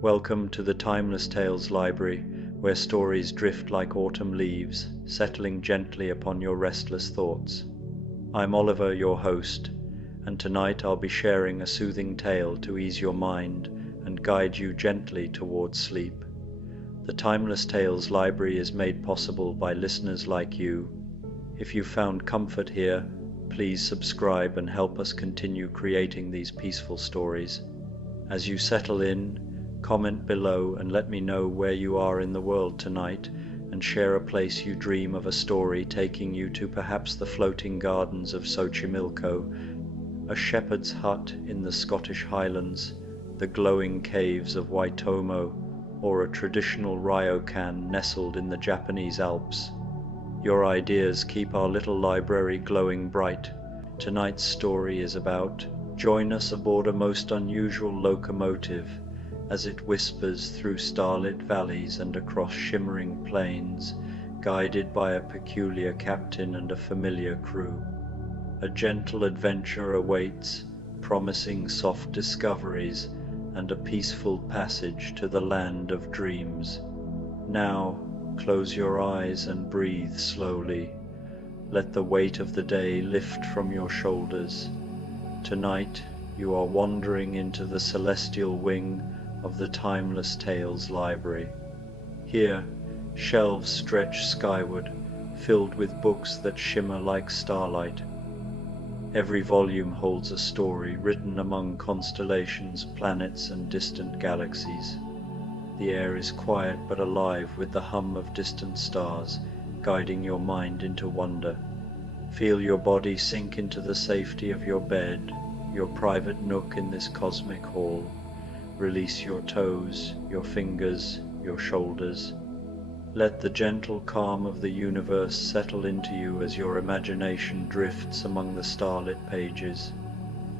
Welcome to the Timeless Tales Library, where stories drift like autumn leaves, settling gently upon your restless thoughts. I'm Oliver, your host, and tonight I'll be sharing a soothing tale to ease your mind and guide you gently towards sleep. The Timeless Tales Library is made possible by listeners like you. If you found comfort here, please subscribe and help us continue creating these peaceful stories. As you settle in, comment below and let me know where you are in the world tonight, and share a place you dream of a story taking you to, perhaps the floating gardens of Xochimilco, a shepherd's hut in the Scottish Highlands, the glowing caves of Waitomo, or a traditional ryokan nestled in the Japanese Alps. Your ideas keep our little library glowing bright. Tonight's story is about join us aboard a most unusual locomotive as it whispers through starlit valleys and across shimmering plains, guided by a peculiar captain and a familiar crew. A gentle adventure awaits, promising soft discoveries and a peaceful passage to the land of dreams. Now, close your eyes and breathe slowly. Let the weight of the day lift from your shoulders. Tonight, you are wandering into the celestial wing of the Timeless Tales Library. Here, shelves stretch skyward, filled with books that shimmer like starlight. Every volume holds a story written among constellations, planets, and distant galaxies. The air is quiet but alive with the hum of distant stars, guiding your mind into wonder. Feel your body sink into the safety of your bed, your private nook in this cosmic hall. Release your toes, your fingers, your shoulders. Let the gentle calm of the universe settle into you as your imagination drifts among the starlit pages.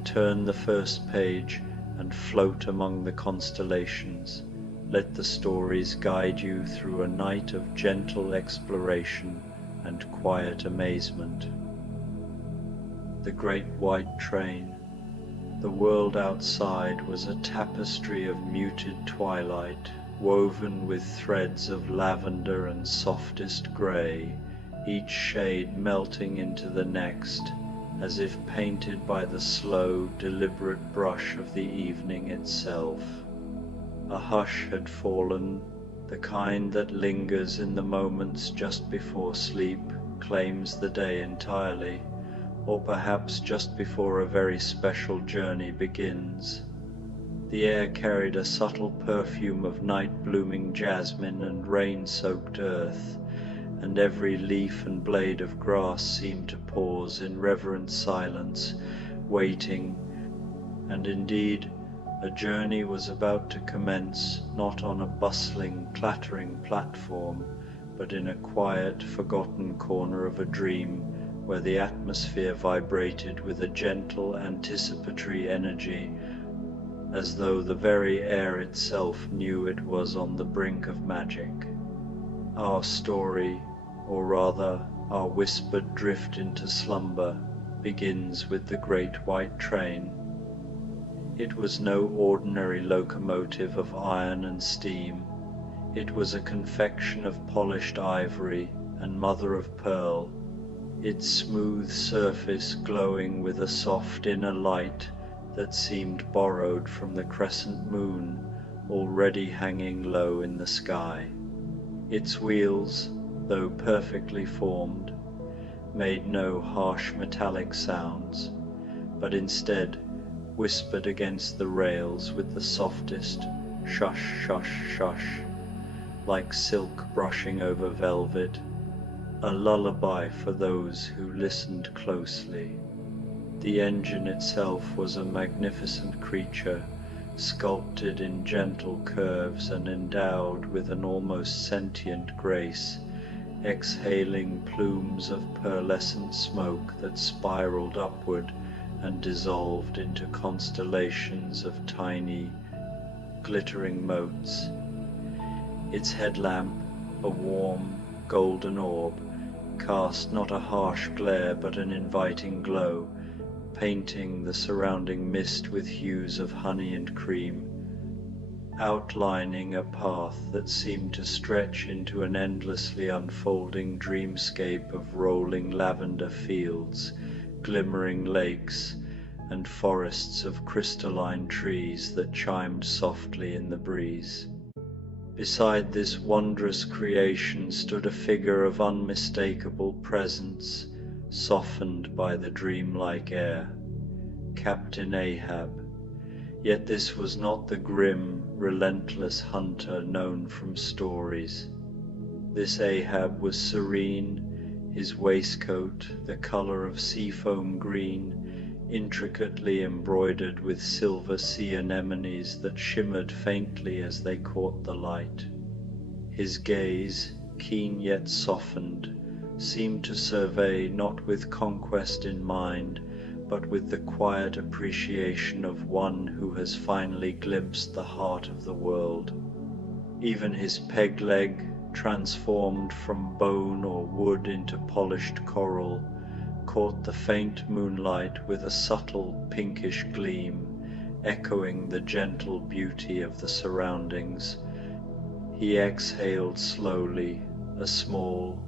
Turn the first page and float among the constellations. Let the stories guide you through a night of gentle exploration and quiet amazement. The Great White Train. The world outside was a tapestry of muted twilight, woven with threads of lavender and softest grey, each shade melting into the next, as if painted by the slow, deliberate brush of the evening itself. A hush had fallen, the kind that lingers in the moments just before sleep, claims the day entirely, or perhaps just before a very special journey begins. The air carried a subtle perfume of night-blooming jasmine and rain-soaked earth, and every leaf and blade of grass seemed to pause in reverent silence, waiting, and indeed, a journey was about to commence, not on a bustling, clattering platform, but in a quiet, forgotten corner of a dream, where the atmosphere vibrated with a gentle, anticipatory energy, as though the very air itself knew it was on the brink of magic. Our story, or rather, our whispered drift into slumber, begins with the Great White Train. It was no ordinary locomotive of iron and steam. It was a confection of polished ivory and mother of pearl, its smooth surface glowing with a soft inner light that seemed borrowed from the crescent moon already hanging low in the sky. Its wheels, though perfectly formed, made no harsh metallic sounds, but instead whispered against the rails with the softest shush, shush, shush, like silk brushing over velvet, a lullaby for those who listened closely. The engine itself was a magnificent creature, sculpted in gentle curves and endowed with an almost sentient grace, exhaling plumes of pearlescent smoke that spiraled upward and dissolved into constellations of tiny, glittering motes. Its headlamp, a warm, golden orb, cast not a harsh glare but an inviting glow, painting the surrounding mist with hues of honey and cream. outlining a path that seemed to stretch into an endlessly unfolding dreamscape of rolling lavender fields, glimmering lakes, and forests of crystalline trees that chimed softly in the breeze. Beside this wondrous creation stood a figure of unmistakable presence, softened by the dreamlike air, Captain Ahab. Yet this was not the grim, relentless hunter known from stories. This Ahab was serene, his waistcoat the color of seafoam green, intricately embroidered with silver sea anemones that shimmered faintly as they caught the light. His gaze, keen yet softened, seemed to survey not with conquest in mind, but with the quiet appreciation of one who has finally glimpsed the heart of the world. Even his peg leg, transformed from bone or wood into polished coral, caught the faint moonlight with a subtle pinkish gleam, echoing the gentle beauty of the surroundings. He exhaled slowly, a small,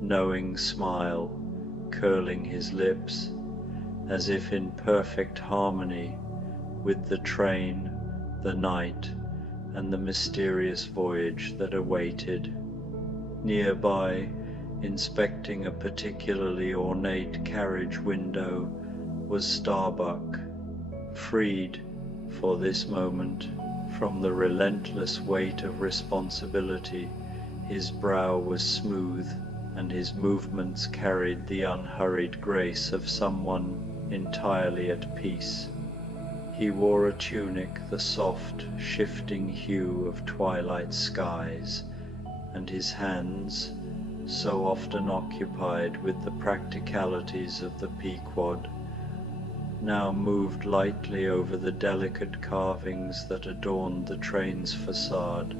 knowing smile curling his lips, as if in perfect harmony with the train, the night, and the mysterious voyage that awaited. Nearby, inspecting a particularly ornate carriage window, was Starbuck, freed, for this moment, from the relentless weight of responsibility. His brow was smooth, and his movements carried the unhurried grace of someone entirely at peace. He wore a tunic the soft, shifting hue of twilight skies, and his hands, so often occupied with the practicalities of the Pequod, now moved lightly over the delicate carvings that adorned the train's facade,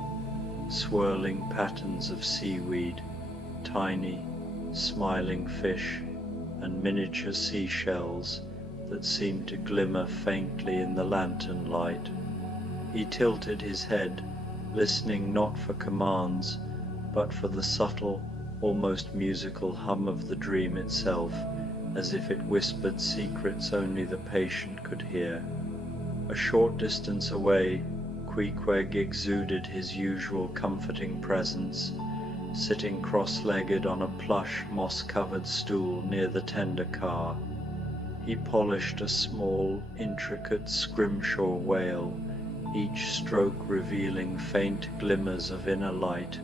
swirling patterns of seaweed, tiny, smiling fish, and miniature seashells that seemed to glimmer faintly in the lantern light. He tilted his head, listening not for commands, but for the subtle, almost musical hum of the dream itself, as if it whispered secrets only the patient could hear. A short distance away, Queequeg exuded his usual comforting presence, sitting cross-legged on a plush, moss-covered stool near the tender car. He polished a small, intricate scrimshaw whale, each stroke revealing faint glimmers of inner light,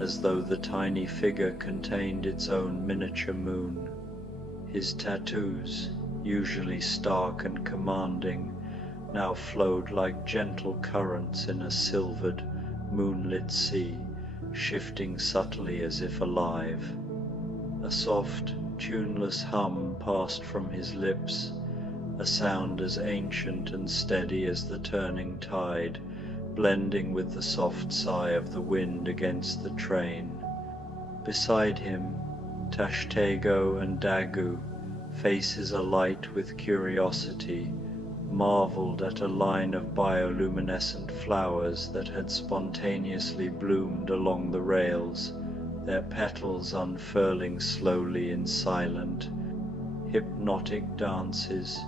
as though the tiny figure contained its own miniature moon. His tattoos, usually stark and commanding, now flowed like gentle currents in a silvered, moonlit sea, shifting subtly as if alive. A soft, tuneless hum passed from his lips, a sound as ancient and steady as the turning tide, blending with the soft sigh of the wind against the train. Beside him, Tashtego and Dagu, faces alight with curiosity, marveled at a line of bioluminescent flowers that had spontaneously bloomed along the rails, their petals unfurling slowly in silent, hypnotic dances.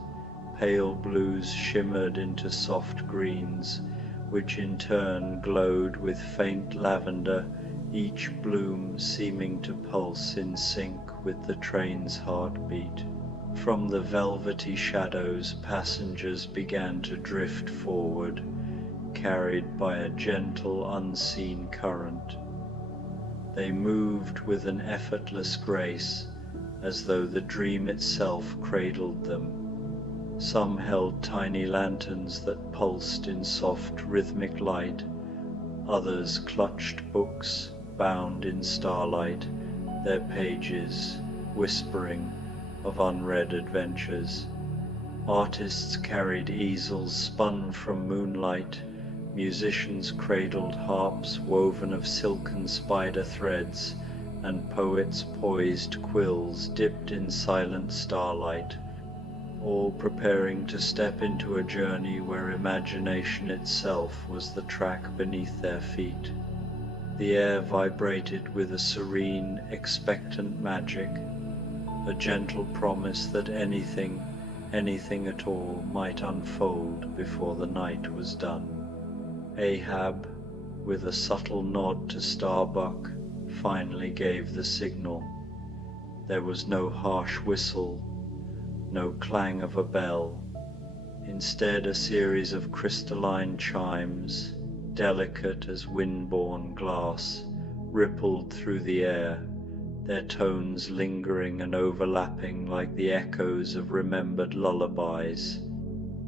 Pale blues shimmered into soft greens, which in turn glowed with faint lavender, each bloom seeming to pulse in sync with the train's heartbeat. From the velvety shadows, passengers began to drift forward, carried by a gentle, unseen current. They moved with an effortless grace, as though the dream itself cradled them. Some held tiny lanterns that pulsed in soft, rhythmic light. Others clutched books, bound in starlight, their pages whispering of unread adventures. Artists carried easels spun from moonlight, musicians cradled harps woven of silken spider threads, and poets poised quills dipped in silent starlight, all preparing to step into a journey where imagination itself was the track beneath their feet. The air vibrated with a serene, expectant magic, a gentle promise that anything at all might unfold before the night was done. Ahab, with a subtle nod to Starbuck, finally gave the signal. There was no harsh whistle, no clang of a bell. Instead, a series of crystalline chimes, delicate as wind-borne glass, rippled through the air, their tones lingering and overlapping like the echoes of remembered lullabies.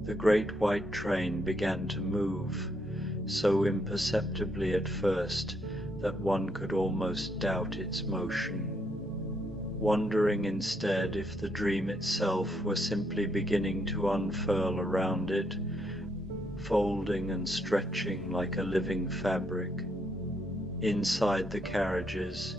The great white train began to move, so imperceptibly at first that one could almost doubt its motion, wondering instead if the dream itself were simply beginning to unfurl around it, folding and stretching like a living fabric. Inside the carriages,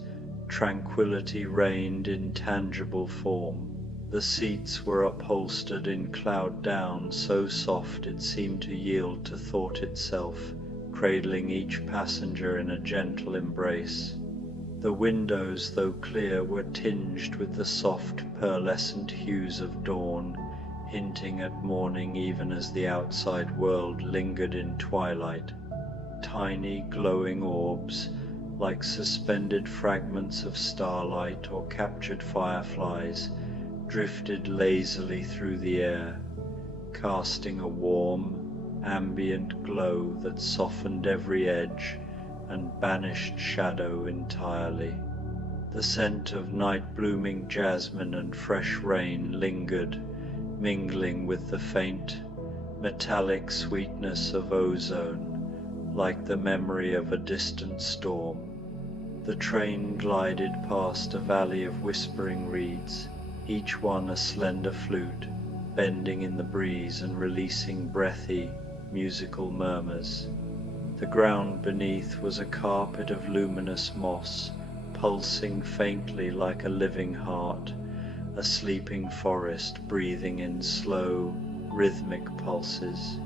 tranquility reigned in tangible form. The seats were upholstered in cloud down so soft it seemed to yield to thought itself, cradling each passenger in a gentle embrace. The windows, though clear, were tinged with the soft pearlescent hues of dawn, hinting at morning even as the outside world lingered in twilight. Tiny glowing orbs, like suspended fragments of starlight or captured fireflies, drifted lazily through the air, casting a warm, ambient glow that softened every edge and banished shadow entirely. The scent of night-blooming jasmine and fresh rain lingered, mingling with the faint, metallic sweetness of ozone, like the memory of a distant storm. The train glided past a valley of whispering reeds, each one a slender flute, bending in the breeze and releasing breathy, musical murmurs. The ground beneath was a carpet of luminous moss, pulsing faintly like a living heart, a sleeping forest breathing in slow, rhythmic pulses.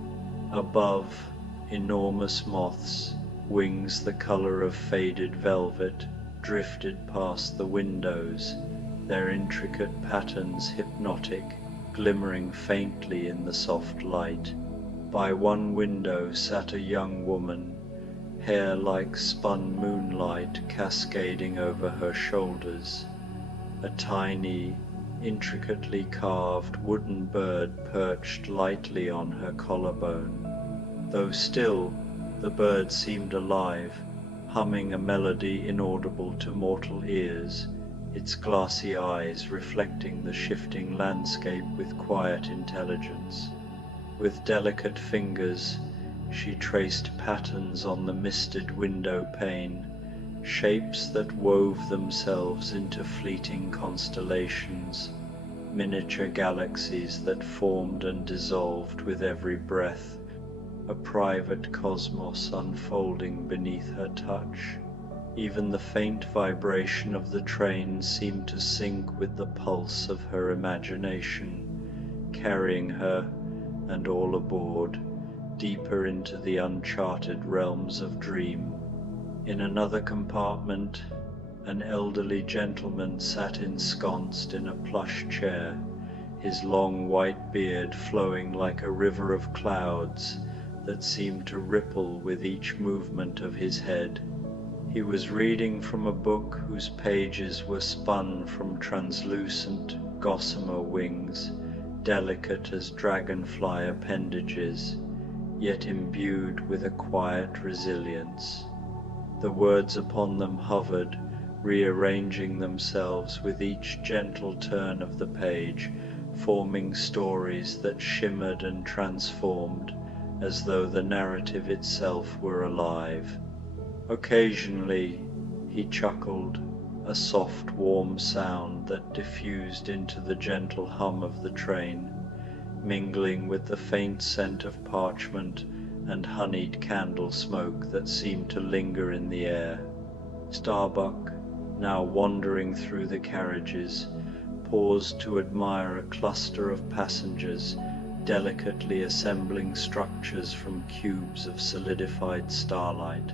Above, enormous moths, wings the color of faded velvet, drifted past the windows, their intricate patterns hypnotic, glimmering faintly in the soft light. By one window sat a young woman, hair like spun moonlight cascading over her shoulders. A tiny, intricately carved wooden bird perched lightly on her collarbone. Though still, the bird seemed alive, humming a melody inaudible to mortal ears, its glassy eyes reflecting the shifting landscape with quiet intelligence. With delicate fingers, she traced patterns on the misted window pane, shapes that wove themselves into fleeting constellations, miniature galaxies that formed and dissolved with every breath, a private cosmos unfolding beneath her touch. Even the faint vibration of the train seemed to sync with the pulse of her imagination, carrying her, and all aboard, deeper into the uncharted realms of dream. In another compartment, an elderly gentleman sat ensconced in a plush chair, his long white beard flowing like a river of clouds that seemed to ripple with each movement of his head. He was reading from a book whose pages were spun from translucent gossamer wings, delicate as dragonfly appendages, yet imbued with a quiet resilience. The words upon them hovered, rearranging themselves with each gentle turn of the page, forming stories that shimmered and transformed, as though the narrative itself were alive. Occasionally, he chuckled, a soft, warm sound that diffused into the gentle hum of the train, mingling with the faint scent of parchment and honeyed candle smoke that seemed to linger in the air. Starbuck, now wandering through the carriages, paused to admire a cluster of passengers delicately assembling structures from cubes of solidified starlight.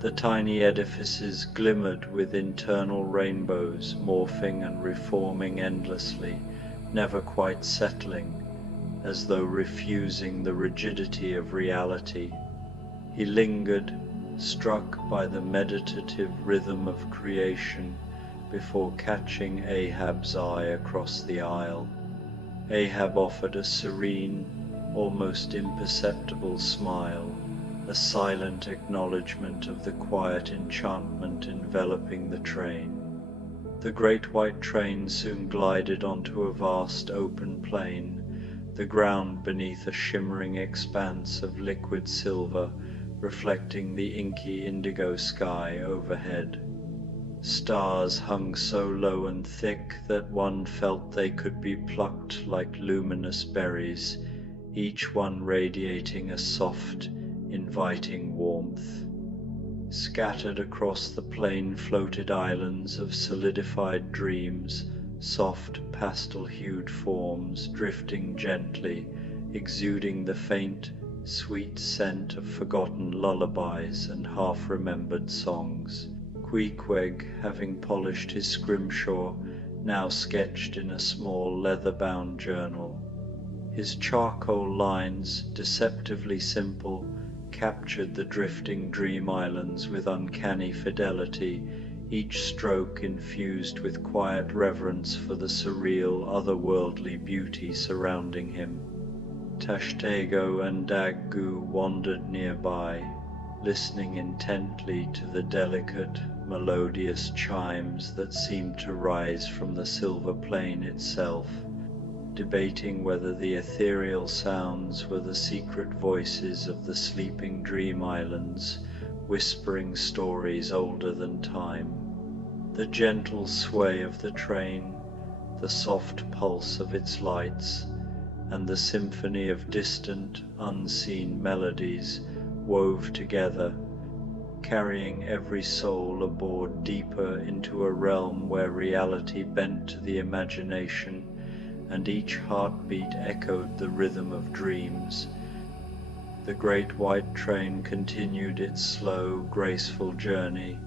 The tiny edifices glimmered with internal rainbows, morphing and reforming endlessly, never quite settling, as though refusing the rigidity of reality. He lingered, struck by the meditative rhythm of creation, before catching Ahab's eye across the aisle. Ahab offered a serene, almost imperceptible smile, a silent acknowledgement of the quiet enchantment enveloping the train. The great white train soon glided onto a vast open plain, the ground beneath a shimmering expanse of liquid silver, reflecting the inky indigo sky overhead. Stars hung so low and thick that one felt they could be plucked like luminous berries, each one radiating a soft, inviting warmth. Scattered across the plain floated islands of solidified dreams, soft pastel-hued forms drifting gently, exuding the faint, sweet scent of forgotten lullabies and half-remembered songs. Queequeg, having polished his scrimshaw, now sketched in a small leather-bound journal. His charcoal lines, deceptively simple, captured the drifting dream islands with uncanny fidelity, each stroke infused with quiet reverence for the surreal, otherworldly beauty surrounding him. Tashtego and Daggu wandered nearby, listening intently to the delicate, melodious chimes that seemed to rise from the silver plain itself, debating whether the ethereal sounds were the secret voices of the sleeping dream islands, whispering stories older than time. The gentle sway of the train, the soft pulse of its lights, and the symphony of distant, unseen melodies wove together, carrying every soul aboard deeper into a realm where reality bent to the imagination, and each heartbeat echoed the rhythm of dreams. The great white train continued its slow, graceful journey,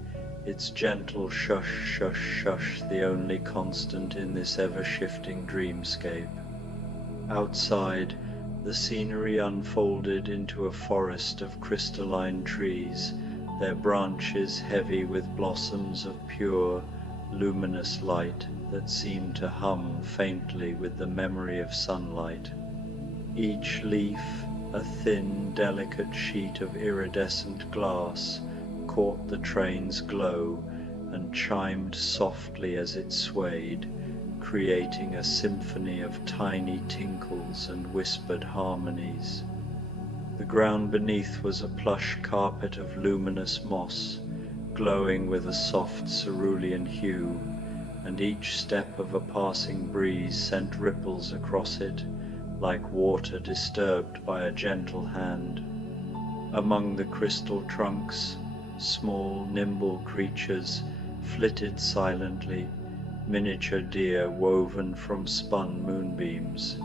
its gentle shush, shush, shush the only constant in this ever-shifting dreamscape. Outside, the scenery unfolded into a forest of crystalline trees, their branches heavy with blossoms of pure, luminous light that seemed to hum faintly with the memory of sunlight. Each leaf, a thin, delicate sheet of iridescent glass, caught the train's glow and chimed softly as it swayed, creating a symphony of tiny tinkles and whispered harmonies. The ground beneath was a plush carpet of luminous moss, glowing with a soft cerulean hue, and each step of a passing breeze sent ripples across it, like water disturbed by a gentle hand. Among the crystal trunks, small, nimble creatures flitted silently, miniature deer woven from spun moonbeams.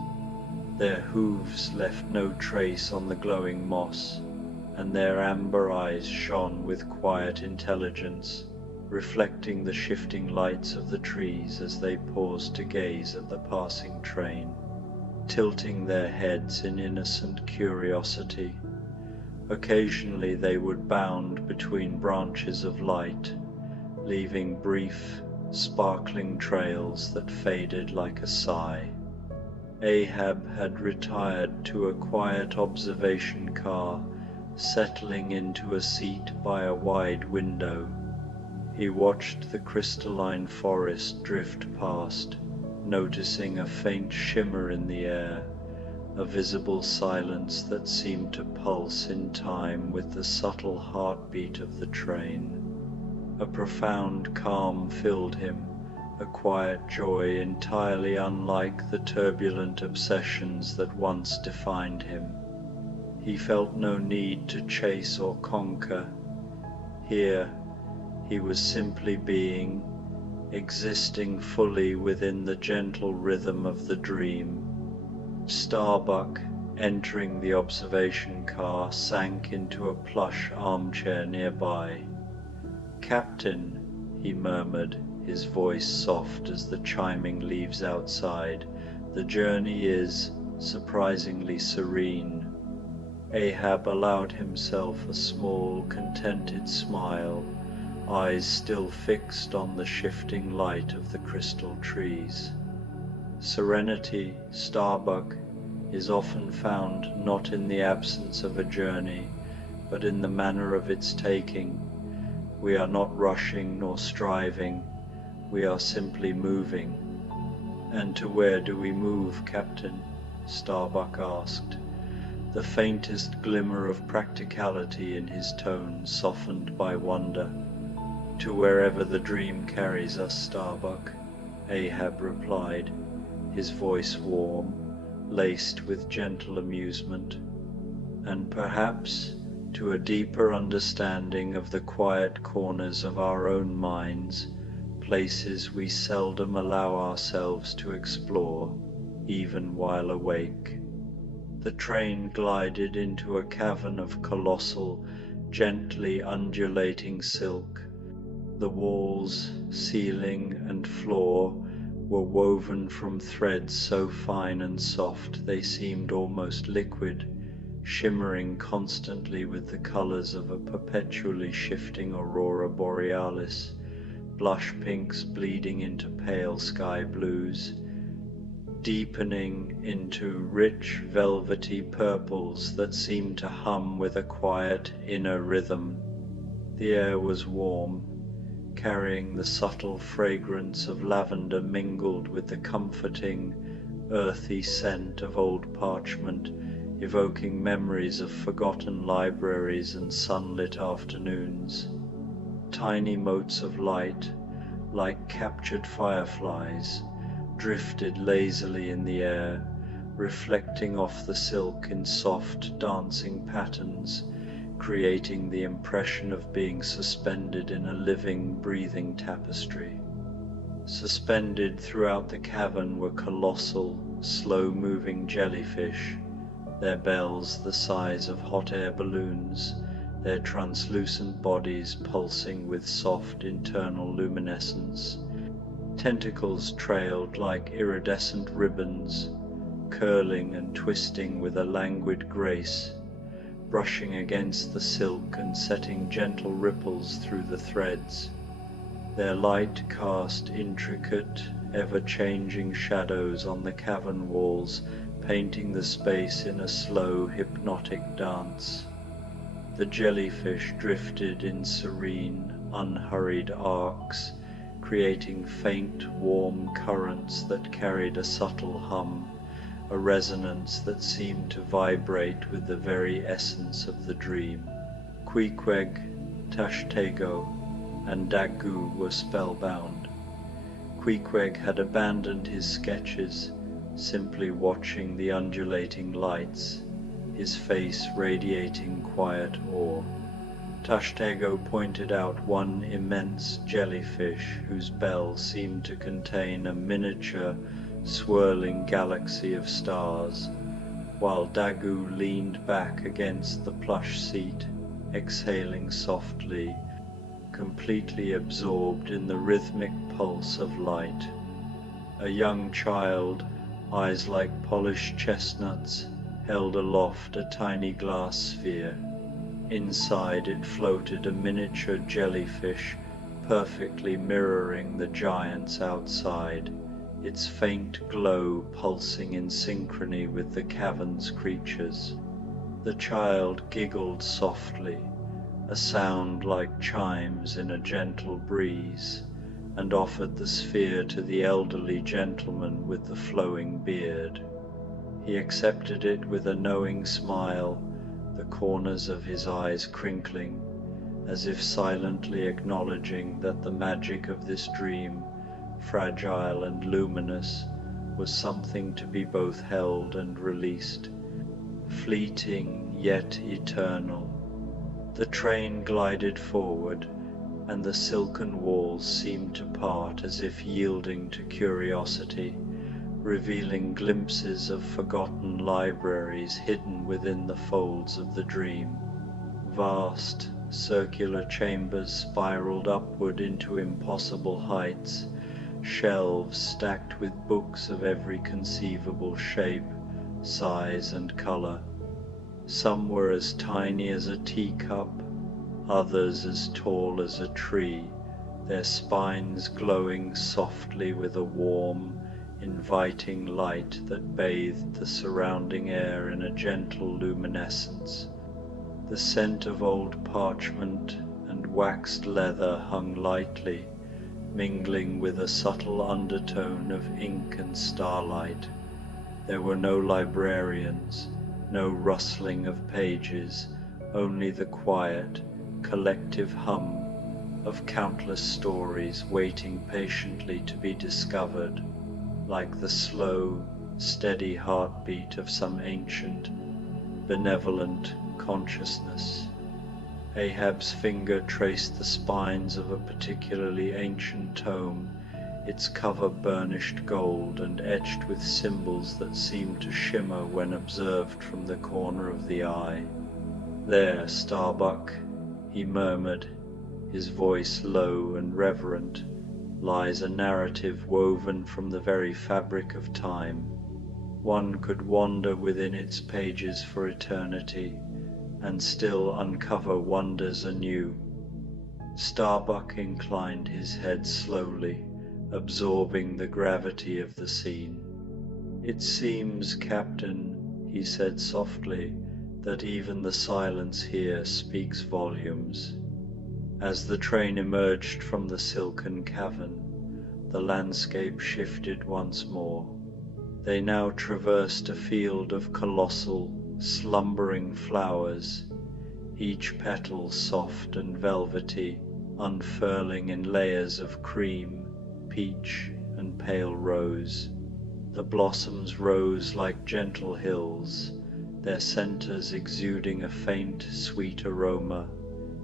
Their hooves left no trace on the glowing moss, and their amber eyes shone with quiet intelligence, reflecting the shifting lights of the trees as they paused to gaze at the passing train, tilting their heads in innocent curiosity. Occasionally they would bound between branches of light, leaving brief, sparkling trails that faded like a sigh. Ahab had retired to a quiet observation car, settling into a seat by a wide window. He watched the crystalline forest drift past, noticing a faint shimmer in the air, a visible silence that seemed to pulse in time with the subtle heartbeat of the train. A profound calm filled him, a quiet joy entirely unlike the turbulent obsessions that once defined him. He felt no need to chase or conquer. Here, he was simply being, existing fully within the gentle rhythm of the dream. Starbuck, entering the observation car, sank into a plush armchair nearby. "Captain," he murmured, his voice soft as the chiming leaves outside, "the journey is surprisingly serene." Ahab allowed himself a small, contented smile, eyes still fixed on the shifting light of the crystal trees. Serenity, Starbuck, is often found not in the absence of a journey, but in the manner of its taking. We are not rushing nor striving, we are simply moving. "And to where do we move, Captain?" Starbuck asked, the faintest glimmer of practicality in his tone softened by wonder. "To wherever the dream carries us, Starbuck," Ahab replied, his voice warm, laced with gentle amusement. "And perhaps to a deeper understanding of the quiet corners of our own minds, places we seldom allow ourselves to explore, even while awake." The train glided into a cavern of colossal, gently undulating silk. The walls, ceiling, and floor were woven from threads so fine and soft they seemed almost liquid, shimmering constantly with the colors of a perpetually shifting aurora borealis, blush pinks bleeding into pale sky blues, deepening into rich velvety purples that seemed to hum with a quiet inner rhythm. The air was warm, carrying the subtle fragrance of lavender mingled with the comforting, earthy scent of old parchment, evoking memories of forgotten libraries and sunlit afternoons. Tiny motes of light, like captured fireflies, drifted lazily in the air, reflecting off the silk in soft, dancing patterns, creating the impression of being suspended in a living, breathing tapestry. Suspended throughout the cavern were colossal, slow-moving jellyfish, their bells the size of hot air balloons, their translucent bodies pulsing with soft internal luminescence. Tentacles trailed like iridescent ribbons, curling and twisting with a languid grace, brushing against the silk and setting gentle ripples through the threads. Their light cast intricate, ever-changing shadows on the cavern walls, painting the space in a slow, hypnotic dance. The jellyfish drifted in serene, unhurried arcs, creating faint, warm currents that carried a subtle hum, a resonance that seemed to vibrate with the very essence of the dream. Queequeg, Tashtego, and Daggoo were spellbound. Queequeg had abandoned his sketches, simply watching the undulating lights, his face radiating quiet awe. Tashtego pointed out one immense jellyfish whose bell seemed to contain a miniature, swirling galaxy of stars, while Daggoo leaned back against the plush seat, exhaling softly, completely absorbed in the rhythmic pulse of light. A young child, eyes like polished chestnuts, held aloft a tiny glass sphere. Inside it floated a miniature jellyfish, perfectly mirroring the giants outside, its faint glow pulsing in synchrony with the cavern's creatures. The child giggled softly, a sound like chimes in a gentle breeze, and offered the sphere to the elderly gentleman with the flowing beard. He accepted it with a knowing smile, the corners of his eyes crinkling, as if silently acknowledging that the magic of this dream, fragile and luminous, was something to be both held and released, fleeting yet eternal. The train glided forward, and the silken walls seemed to part as if yielding to curiosity, revealing glimpses of forgotten libraries hidden within the folds of the dream. Vast, circular chambers spiraled upward into impossible heights, shelves stacked with books of every conceivable shape, size and color. Some were as tiny as a teacup, others as tall as a tree, their spines glowing softly with a warm, inviting light that bathed the surrounding air in a gentle luminescence. The scent of old parchment and waxed leather hung lightly, mingling with a subtle undertone of ink and starlight. There were no librarians, no rustling of pages, only the quiet, collective hum of countless stories waiting patiently to be discovered, like the slow, steady heartbeat of some ancient, benevolent consciousness. Ahab's finger traced the spines of a particularly ancient tome, its cover burnished gold and etched with symbols that seemed to shimmer when observed from the corner of the eye. "There, Starbuck," he murmured, his voice low and reverent, "lies a narrative woven from the very fabric of time. One could wander within its pages for eternity, and still uncover wonders anew." Starbuck inclined his head slowly, absorbing the gravity of the scene. "It seems, Captain," he said softly, "that even the silence here speaks volumes." As the train emerged from the silken cavern, the landscape shifted once more. They now traversed a field of colossal, slumbering flowers, each petal soft and velvety, unfurling in layers of cream, peach, and pale rose. The blossoms rose like gentle hills, their centers exuding a faint, sweet aroma,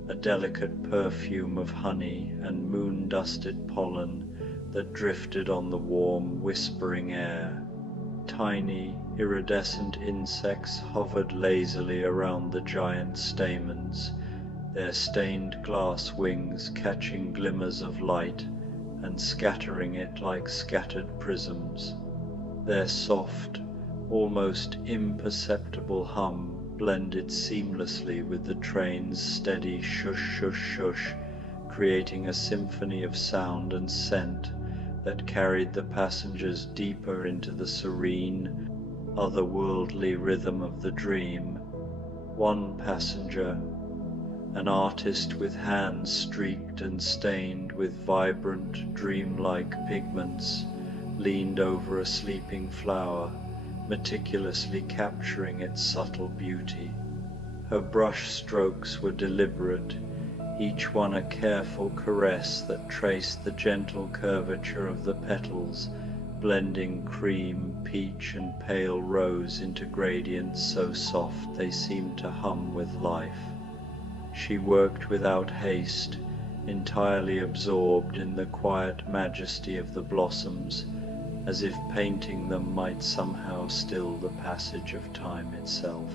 a delicate perfume of honey and moon-dusted pollen that drifted on the warm, whispering air. Tiny, iridescent insects hovered lazily around the giant stamens, their stained glass wings catching glimmers of light and scattering it like scattered prisms. Their soft, almost imperceptible hum blended seamlessly with the train's steady shush shush shush, creating a symphony of sound and scent that carried the passengers deeper into the serene, otherworldly rhythm of the dream. One passenger, an artist with hands streaked and stained with vibrant, dreamlike pigments, leaned over a sleeping flower, meticulously capturing its subtle beauty. Her brush strokes were deliberate, each one a careful caress that traced the gentle curvature of the petals, blending cream, peach, and pale rose into gradients so soft they seemed to hum with life. She worked without haste, entirely absorbed in the quiet majesty of the blossoms, as if painting them might somehow still the passage of time itself.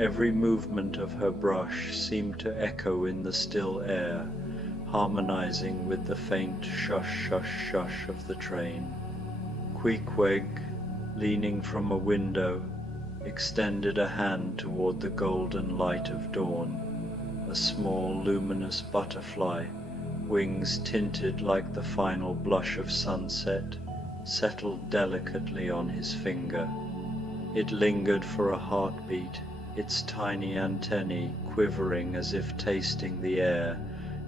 Every movement of her brush seemed to echo in the still air, harmonizing with the faint shush shush shush of the train. Queequeg, leaning from a window, extended a hand toward the golden light of dawn. A small luminous butterfly, wings tinted like the final blush of sunset, settled delicately on his finger. It lingered for a heartbeat, its tiny antennae quivering as if tasting the air,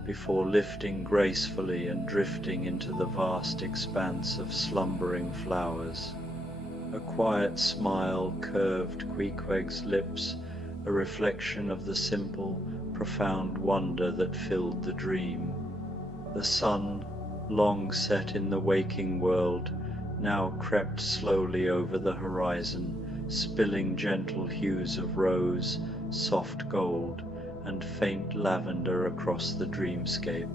before lifting gracefully and drifting into the vast expanse of slumbering flowers. A quiet smile curved Queequeg's lips, a reflection of the simple, profound wonder that filled the dream. The sun, long set in the waking world, now crept slowly over the horizon, spilling gentle hues of rose, soft gold, and faint lavender across the dreamscape.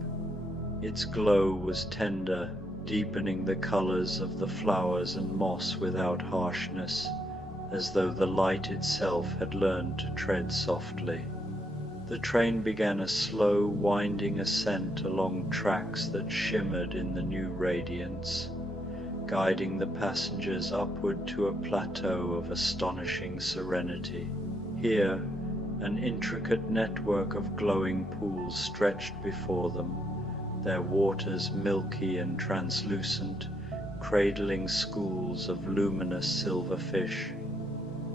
Its glow was tender, deepening the colors of the flowers and moss without harshness, as though the light itself had learned to tread softly. The train began a slow, winding ascent along tracks that shimmered in the new radiance, guiding the passengers upward to a plateau of astonishing serenity. Here, an intricate network of glowing pools stretched before them, their waters milky and translucent, cradling schools of luminous silver fish.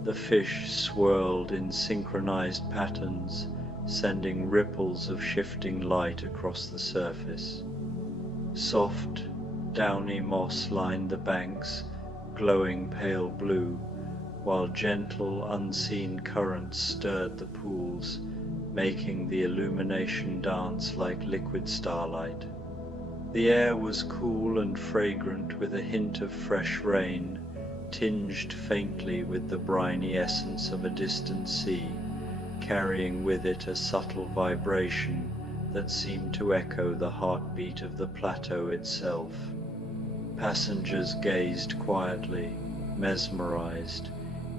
The fish swirled in synchronized patterns, sending ripples of shifting light across the surface. Soft, downy moss lined the banks, glowing pale blue, while gentle, unseen currents stirred the pools, making the illumination dance like liquid starlight. The air was cool and fragrant with a hint of fresh rain, tinged faintly with the briny essence of a distant sea, carrying with it a subtle vibration that seemed to echo the heartbeat of the plateau itself. Passengers gazed quietly, mesmerized,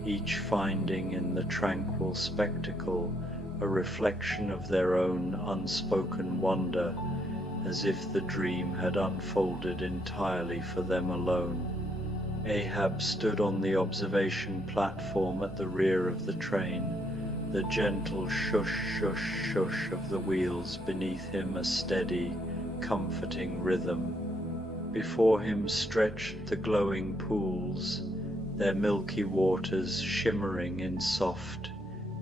each finding in the tranquil spectacle a reflection of their own unspoken wonder, as if the dream had unfolded entirely for them alone. Ahab stood on the observation platform at the rear of the train, the gentle shush shush shush of the wheels beneath him a steady, comforting rhythm. Before him stretched the glowing pools, their milky waters shimmering in soft,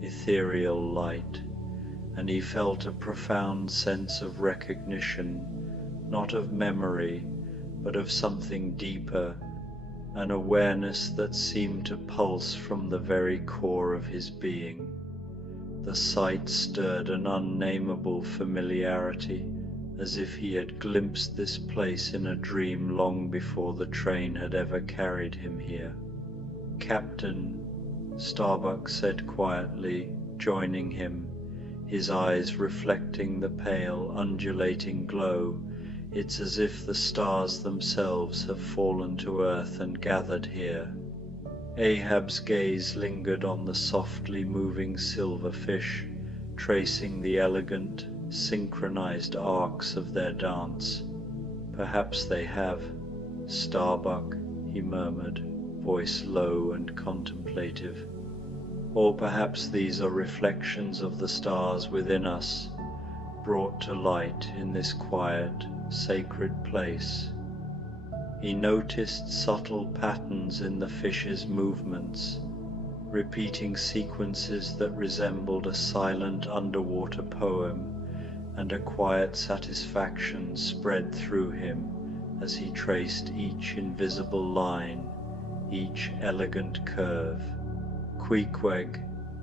ethereal light, and he felt a profound sense of recognition, not of memory, but of something deeper, an awareness that seemed to pulse from the very core of his being. The sight stirred an unnameable familiarity, as if he had glimpsed this place in a dream long before the train had ever carried him here. "Captain," Starbuck said quietly, joining him, his eyes reflecting the pale, undulating glow. "It's as if the stars themselves have fallen to earth and gathered here." Ahab's gaze lingered on the softly moving silver fish, tracing the elegant, synchronized arcs of their dance. "Perhaps they have, Starbuck," he murmured, voice low and contemplative. "Or perhaps these are reflections of the stars within us, brought to light in this quiet, sacred place." He noticed subtle patterns in the fish's movements, repeating sequences that resembled a silent underwater poem, and a quiet satisfaction spread through him as he traced each invisible line, each elegant curve. Queequeg,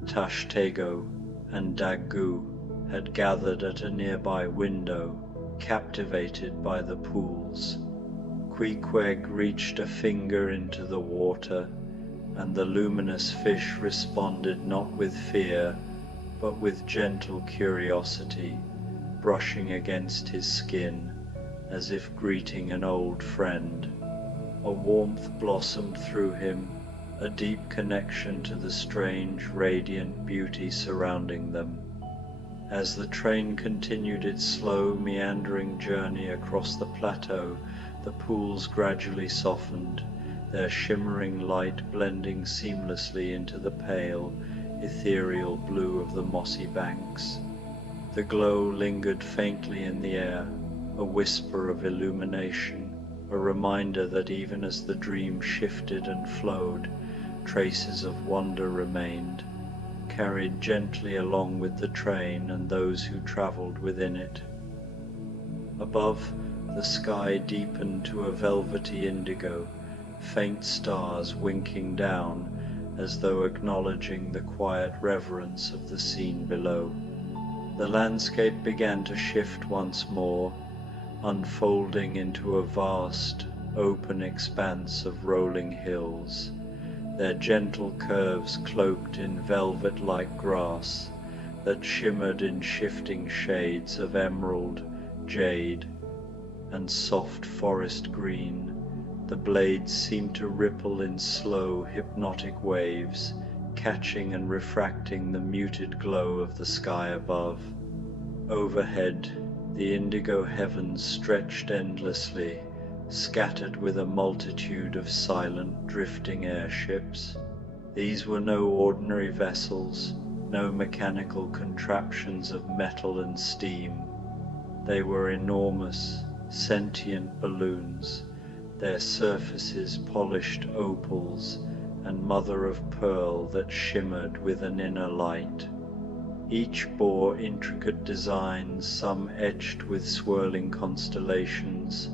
Tashtego, and Daggoo had gathered at a nearby window, captivated by the pools. Queequeg reached a finger into the water, and the luminous fish responded not with fear, but with gentle curiosity, brushing against his skin, as if greeting an old friend. A warmth blossomed through him, a deep connection to the strange, radiant beauty surrounding them. As the train continued its slow, meandering journey across the plateau, the pools gradually softened, their shimmering light blending seamlessly into the pale, ethereal blue of the mossy banks. The glow lingered faintly in the air, a whisper of illumination, a reminder that even as the dream shifted and flowed, traces of wonder remained, carried gently along with the train and those who traveled within it. Above, the sky deepened to a velvety indigo, faint stars winking down as though acknowledging the quiet reverence of the scene below. The landscape began to shift once more, unfolding into a vast, open expanse of rolling hills, their gentle curves cloaked in velvet-like grass, that shimmered in shifting shades of emerald, jade, and soft forest green. The blades seemed to ripple in slow, hypnotic waves, catching and refracting the muted glow of the sky above. Overhead, the indigo heavens stretched endlessly, scattered with a multitude of silent, drifting airships. These were no ordinary vessels, no mechanical contraptions of metal and steam. They were enormous, sentient balloons, their surfaces polished opals and mother of pearl that shimmered with an inner light. Each bore intricate designs, some etched with swirling constellations,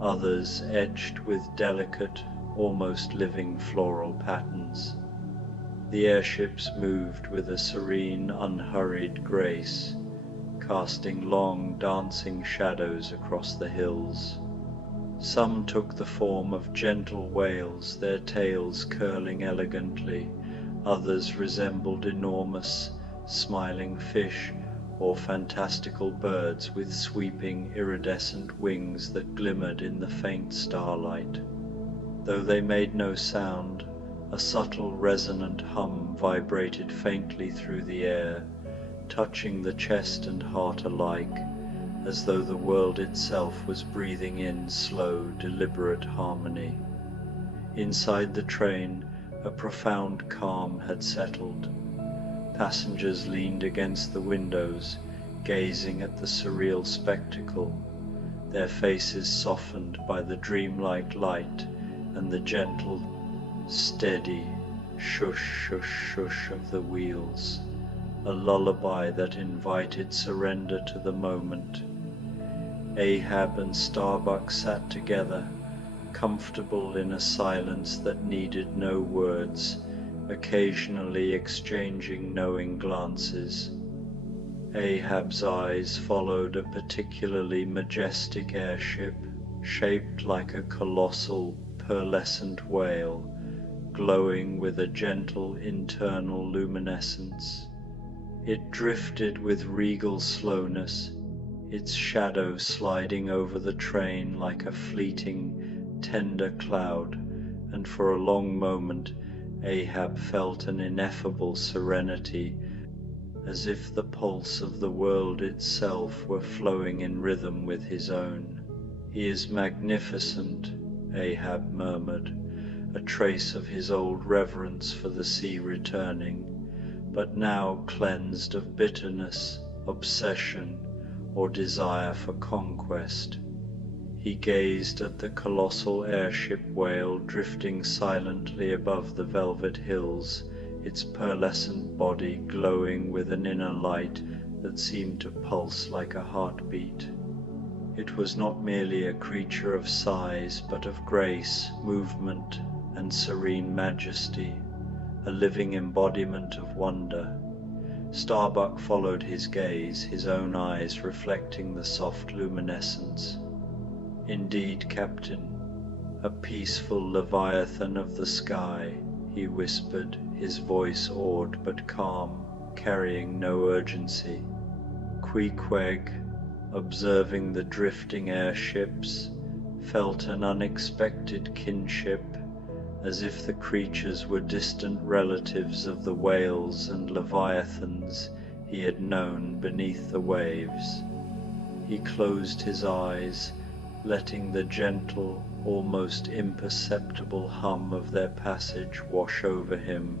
others etched with delicate, almost living floral patterns. The airships moved with a serene, unhurried grace, casting long, dancing shadows across the hills. Some took the form of gentle whales, their tails curling elegantly. Others resembled enormous, smiling fish or fantastical birds with sweeping, iridescent wings that glimmered in the faint starlight. Though they made no sound, a subtle resonant hum vibrated faintly through the air, touching the chest and heart alike, as though the world itself was breathing in slow, deliberate harmony. Inside the train, a profound calm had settled. Passengers leaned against the windows, gazing at the surreal spectacle, their faces softened by the dreamlike light and the gentle, steady shush, shush, shush of the wheels, a lullaby that invited surrender to the moment. Ahab and Starbuck sat together, comfortable in a silence that needed no words, occasionally exchanging knowing glances. Ahab's eyes followed a particularly majestic airship, shaped like a colossal, pearlescent whale, glowing with a gentle internal luminescence. It drifted with regal slowness, its shadow sliding over the train like a fleeting, tender cloud, and for a long moment Ahab felt an ineffable serenity, as if the pulse of the world itself were flowing in rhythm with his own. "He is magnificent," Ahab murmured, a trace of his old reverence for the sea returning, but now cleansed of bitterness, obsession, or desire for conquest. He gazed at the colossal airship whale drifting silently above the velvet hills, its pearlescent body glowing with an inner light that seemed to pulse like a heartbeat. It was not merely a creature of size, but of grace, movement, and serene majesty, a living embodiment of wonder. Starbuck followed his gaze, his own eyes reflecting the soft luminescence. "Indeed, Captain, a peaceful leviathan of the sky," he whispered, his voice awed but calm, carrying no urgency. Queequeg, observing the drifting airships, felt an unexpected kinship, as if the creatures were distant relatives of the whales and leviathans he had known beneath the waves. He closed his eyes, letting the gentle, almost imperceptible hum of their passage wash over him,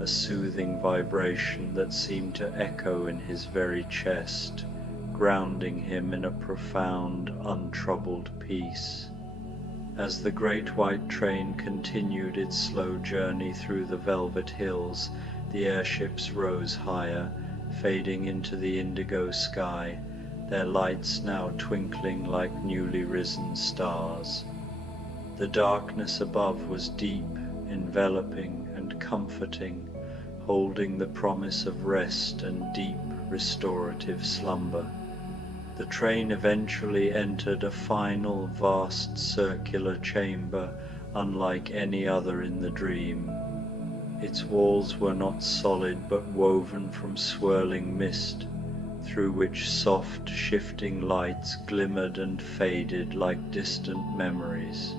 a soothing vibration that seemed to echo in his very chest, grounding him in a profound, untroubled peace. As the great white train continued its slow journey through the velvet hills, the airships rose higher, fading into the indigo sky, their lights now twinkling like newly risen stars. The darkness above was deep, enveloping, and comforting, holding the promise of rest and deep, restorative slumber. The train eventually entered a final, vast circular chamber, unlike any other in the dream. Its walls were not solid but woven from swirling mist, through which soft, shifting lights glimmered and faded like distant memories.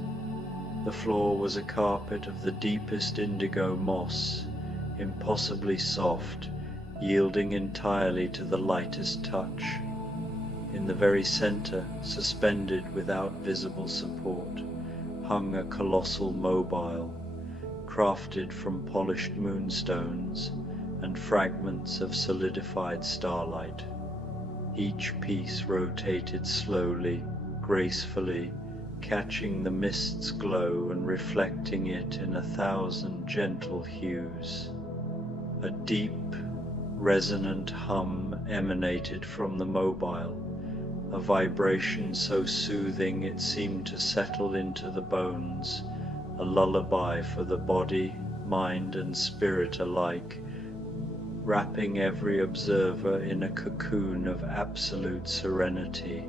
The floor was a carpet of the deepest indigo moss, impossibly soft, yielding entirely to the lightest touch. In the very center, suspended without visible support, hung a colossal mobile, crafted from polished moonstones and fragments of solidified starlight. Each piece rotated slowly, gracefully, catching the mist's glow and reflecting it in 1,000 gentle hues. A deep, resonant hum emanated from the mobile, a vibration so soothing it seemed to settle into the bones, a lullaby for the body, mind, and spirit alike, wrapping every observer in a cocoon of absolute serenity.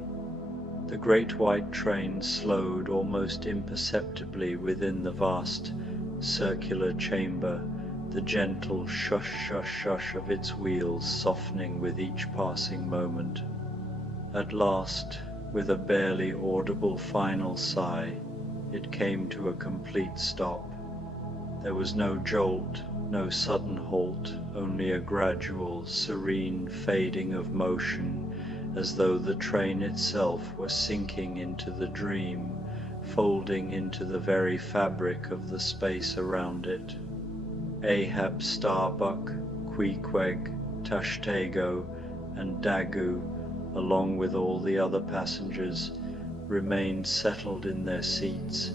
The great white train slowed almost imperceptibly within the vast circular chamber, the gentle shush-shush-shush of its wheels softening with each passing moment. At last, with a barely audible final sigh, it came to a complete stop. There was no jolt, no sudden halt, only a gradual, serene fading of motion, as though the train itself were sinking into the dream, folding into the very fabric of the space around it. Ahab, Starbuck, Queequeg, Tashtego, and Daggoo, along with all the other passengers, remained settled in their seats,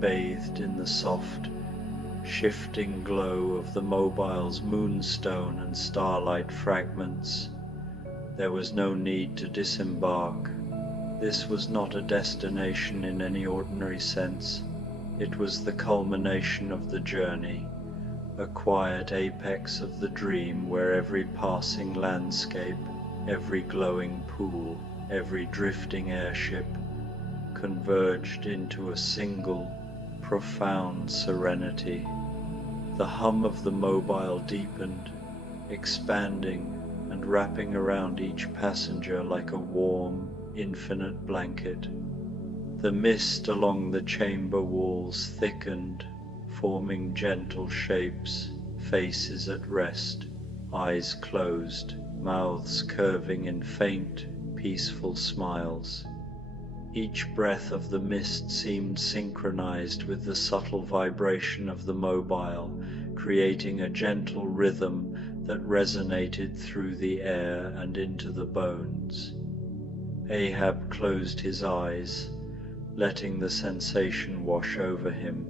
bathed in the soft, shifting glow of the mobile's moonstone and starlight fragments. There was no need to disembark. This was not a destination in any ordinary sense. It was the culmination of the journey, a quiet apex of the dream where every passing landscape, every glowing pool, every drifting airship converged into a single, profound serenity. The hum of the mobile deepened, expanding and wrapping around each passenger like a warm, infinite blanket. The mist along the chamber walls thickened, forming gentle shapes, faces at rest, eyes closed, mouths curving in faint, peaceful smiles. Each breath of the mist seemed synchronized with the subtle vibration of the mobile, creating a gentle rhythm that resonated through the air and into the bones. Ahab closed his eyes, letting the sensation wash over him.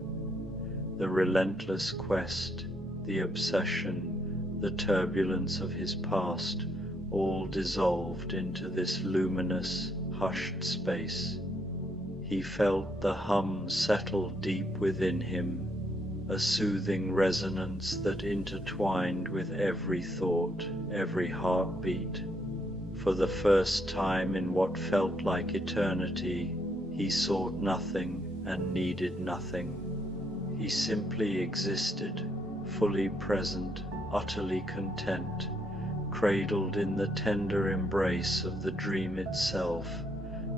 The relentless quest, the obsession, the turbulence of his past, all dissolved into this luminous, hushed space. He felt the hum settle deep within him, a soothing resonance that intertwined with every thought, every heartbeat. For the first time in what felt like eternity, he sought nothing and needed nothing. He simply existed, fully present, utterly content, cradled in the tender embrace of the dream itself,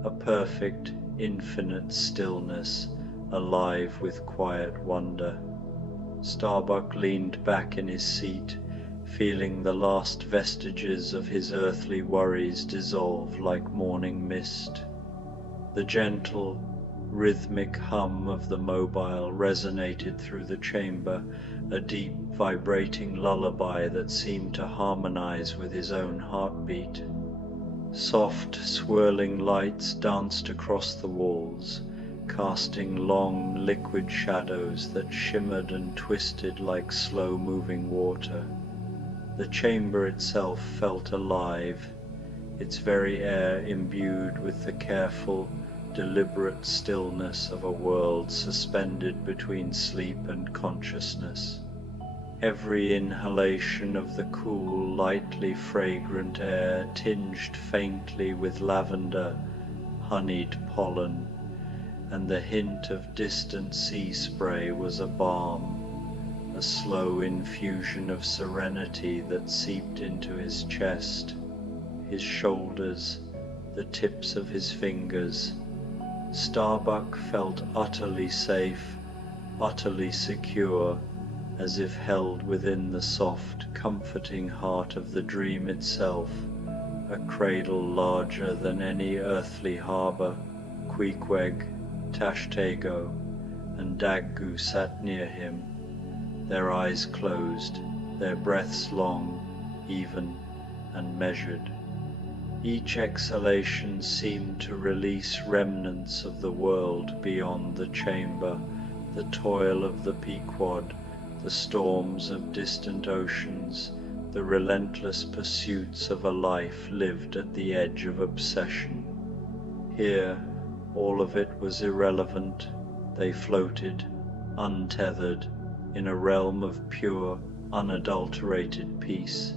a perfect, infinite stillness, alive with quiet wonder. Starbuck leaned back in his seat, feeling the last vestiges of his earthly worries dissolve like morning mist. The gentle, rhythmic hum of the mobile resonated through the chamber, a deep, vibrating lullaby that seemed to harmonize with his own heartbeat. Soft, swirling lights danced across the walls, casting long, liquid shadows that shimmered and twisted like slow-moving water. The chamber itself felt alive, its very air imbued with the careful, deliberate stillness of a world suspended between sleep and consciousness. Every inhalation of the cool, lightly fragrant air tinged faintly with lavender, honeyed pollen, and the hint of distant sea spray was a balm, a slow infusion of serenity that seeped into his chest, his shoulders, the tips of his fingers. Starbuck felt utterly safe, utterly secure, as if held within the soft, comforting heart of the dream itself, a cradle larger than any earthly harbour. Queequeg, Tashtego, and Daggu sat near him, their eyes closed, their breaths long, even, and measured. Each exhalation seemed to release remnants of the world beyond the chamber, the toil of the Pequod, the storms of distant oceans, the relentless pursuits of a life lived at the edge of obsession. Here, all of it was irrelevant. They floated, untethered, in a realm of pure, unadulterated peace.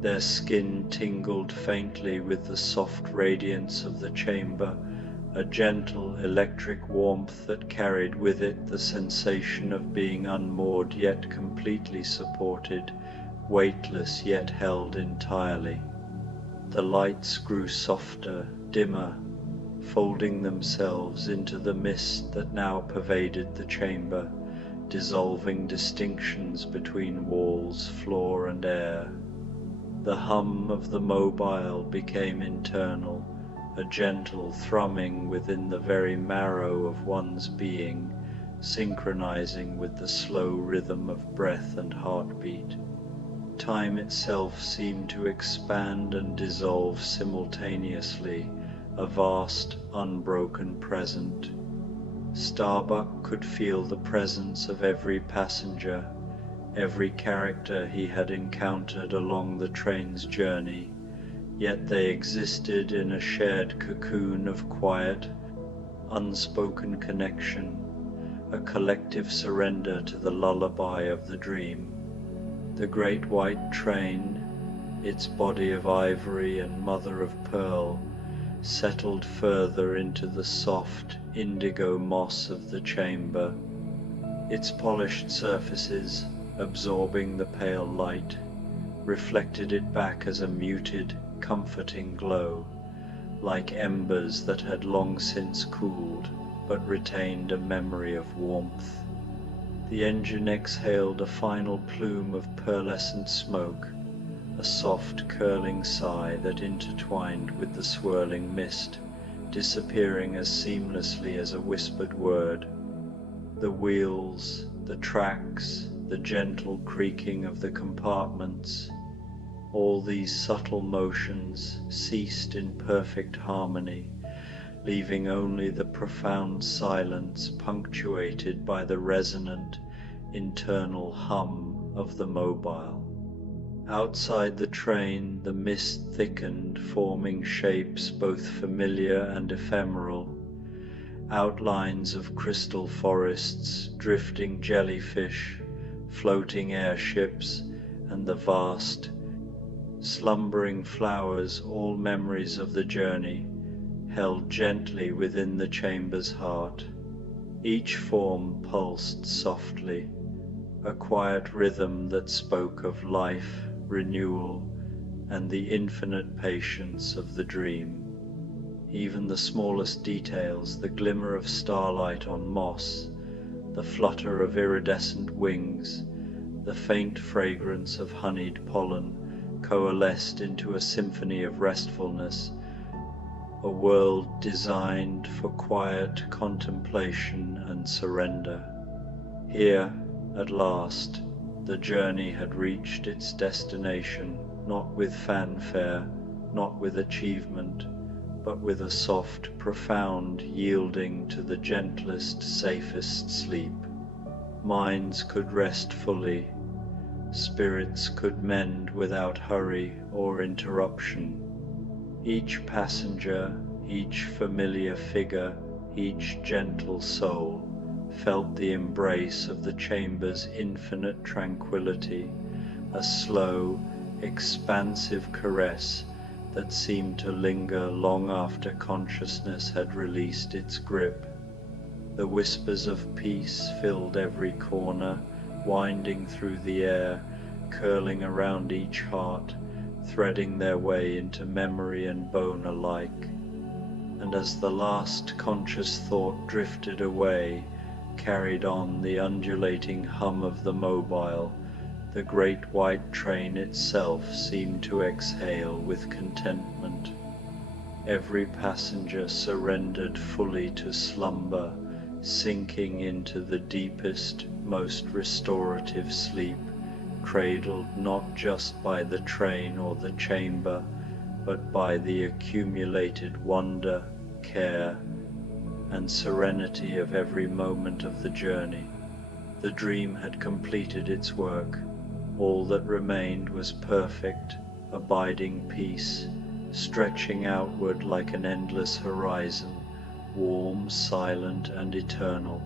Their skin tingled faintly with the soft radiance of the chamber, a gentle electric warmth that carried with it the sensation of being unmoored yet completely supported, weightless yet held entirely. The lights grew softer, dimmer, folding themselves into the mist that now pervaded the chamber, dissolving distinctions between walls, floor, and air. The hum of the mobile became internal, a gentle thrumming within the very marrow of one's being, synchronizing with the slow rhythm of breath and heartbeat. Time itself seemed to expand and dissolve simultaneously, a vast, unbroken present. Starbuck could feel the presence of every passenger, every character he had encountered along the train's journey, yet they existed in a shared cocoon of quiet, unspoken connection, a collective surrender to the lullaby of the dream. The great white train, its body of ivory and mother of pearl, settled further into the soft indigo moss of the chamber, its polished surfaces, absorbing the pale light, reflected it back as a muted, comforting glow, like embers that had long since cooled but retained a memory of warmth. The engine exhaled a final plume of pearlescent smoke, a soft curling sigh that intertwined with the swirling mist, disappearing as seamlessly as a whispered word. The wheels, the tracks, the gentle creaking of the compartments, all these subtle motions ceased in perfect harmony, leaving only the profound silence punctuated by the resonant, internal hum of the mobile. Outside the train, the mist thickened, forming shapes both familiar and ephemeral, outlines of crystal forests, drifting jellyfish, floating airships, and the vast, slumbering flowers, all memories of the journey, held gently within the chamber's heart. Each form pulsed softly, a quiet rhythm that spoke of life, renewal, and the infinite patience of the dream. Even the smallest details, the glimmer of starlight on moss, the flutter of iridescent wings, the faint fragrance of honeyed pollen, coalesced into a symphony of restfulness, a world designed for quiet contemplation and surrender. Here, at last, the journey had reached its destination, not with fanfare, not with achievement, but with a soft, profound yielding to the gentlest, safest sleep. Minds could rest fully, spirits could mend without hurry or interruption. Each passenger, each familiar figure, each gentle soul felt the embrace of the chamber's infinite tranquility, a slow, expansive caress that seemed to linger long after consciousness had released its grip. The whispers of peace filled every corner, winding through the air, curling around each heart, threading their way into memory and bone alike. And as the last conscious thought drifted away, carried on the undulating hum of the mobile, the great white train itself seemed to exhale with contentment. Every passenger surrendered fully to slumber, sinking into the deepest, most restorative sleep, cradled not just by the train or the chamber, but by the accumulated wonder, care, and serenity of every moment of the journey. The dream had completed its work. All that remained was perfect, abiding peace, stretching outward like an endless horizon, warm, silent, and eternal.